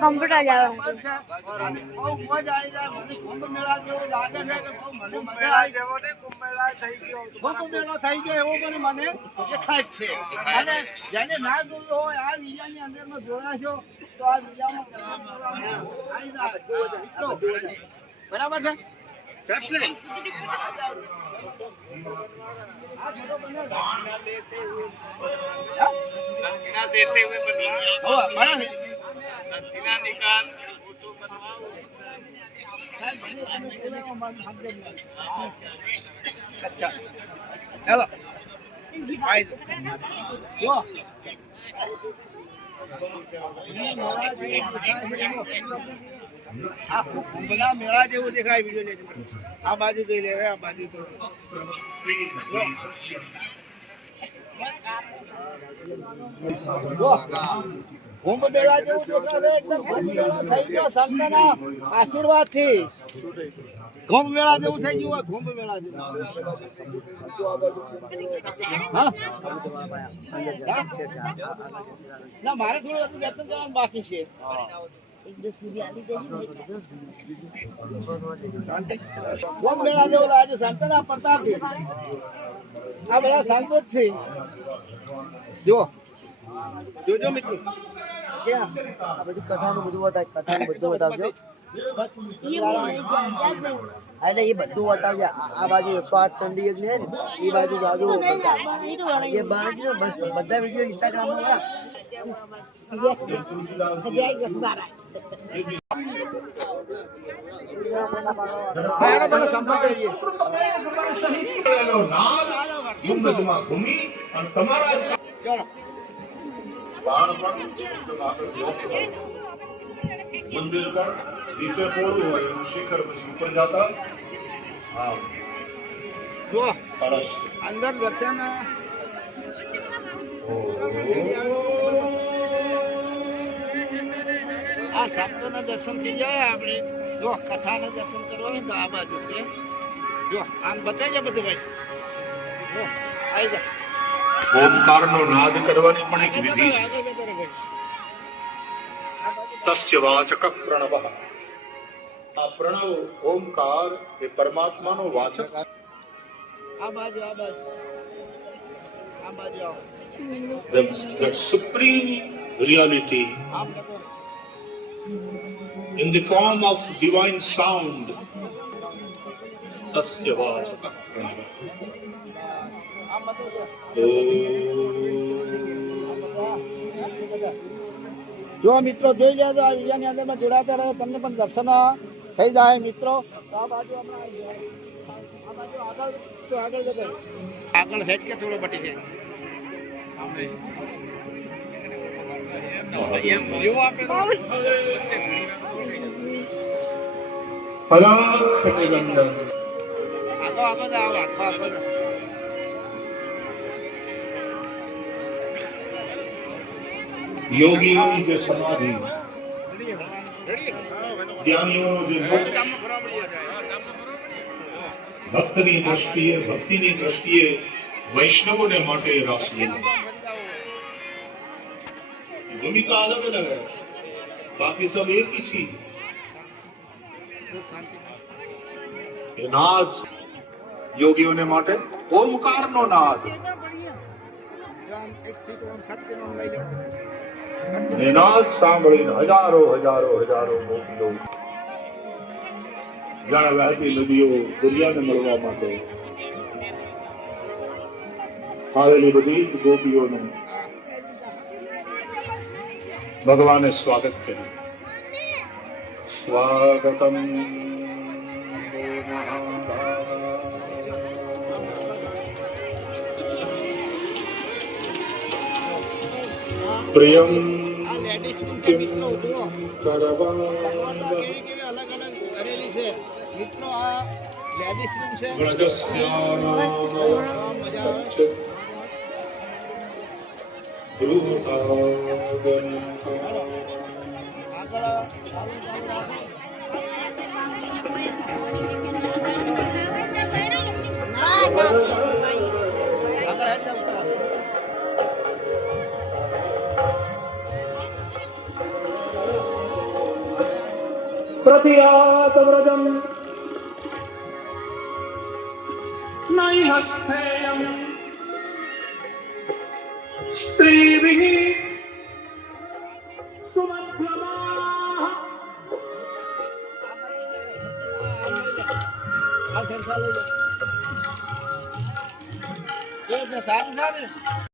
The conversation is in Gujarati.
કમ્પ્યુટર જાવ બહુ મજા આવી જાય મને કુંભ મેળા જેવું લાગે છે કે બહુ મને મજા આવી જેવો ને કુંભ મેળા થઈ ગયો કુંભ મેળો થઈ ગયો એવો મને દેખાય જ છે અને જેને ના જોયું હોય આ વિડિયાની અંદરમાં જોડાશો તો આ વિડિયામાં આવી જાય બરાબર છે સબસ્ક્રાઇબ दक्षिणा देते हुए दक्षिणा निकाल फोटो बनवाओ अच्छा चलो जो मेला जेव देखाय वीडियो आ बाजू જોઈ લે આ બાજુ તો કુંભ મેળા જેવું દેખાવે એકદમ કુંભ મેળો થઈ ગયો સંતના આશીર્વાદ થી કુંભ મેળા જેવું થઈ ગયું કુંભ મેળા જેવું હા ના મારે થોડું હતું દર્શન કરવાનું બાકી છે કુંભ મેળા જેવું લાગે સંતના પ્રતાપથી આ બધા સંતો જ છે જો જોજો મિત્રો ક્યાં આ બધું કથાનું બધું બતાવજો એટલે એ બધું બતાવજે આ બાજુ 108 ચંડી ને એ બાજુ બાજુ એ બાજુ બસ બધા વિડિયો ઇન્સ્ટાગ્રામ માં મંદિર પર નીચે પોળું હોય શિખર પછી ઉપર જતા જો અંદર દર્શન આ સંતોના દર્શન થઈ જાય આપણે જો કથાના દર્શન કરવા હોય તો આ બાજુ છે જો આમ બતાવી બધું ભાઈ આવી જા ઓમકારનો નાદ કરવાની પણ એક વિધિ તસ્ય વાચક પ્રણવઃ આ પ્રણવ ઓમકાર એ પરમાત્માનો વાચક આ બાજુ આવો the supreme reality in the form of divine sound tasya vachak pranava જો મિત્રો જોઈ લેજો આ વિડિયાની અંદરમાં જોડાતા રહે તમને પણ દર્શન થઈ જાય મિત્રો આ બાજુ આગળ હેડ કે થોડો બટી જાય યોગીઓની જે સમાધિ જ્ઞાનીઓનો જે ભક્તની દ્રષ્ટિએ ભક્તિની દ્રષ્ટિએ વૈષ્ણવોને માટે રાસલીલા ભૂમિકા અલગ અલગ है बाकी सब एक ही चीज ये नाद योगियों ने માટે ઓમકારનો નાદ નાદ સાંભળીને હજારો ગોપીઓ જાણે વહેતી નદીઓ દરિયાને મળવા માટે આવેલી બધી જ ગોપીઓનું ભગવાને સ્વાગત કર્યું સ્વાગતમ પ્રિયમ અલગ અલગ કરેલી છે મિત્રો આ લેડીઝ રૂમ છે પ્રતિયાત વ્રજમ નૈહસ્થેયમ સ્ત્રીભિः સુમધ્યમાઃ આ સંસાર લઈ લો. એ સારું છે ને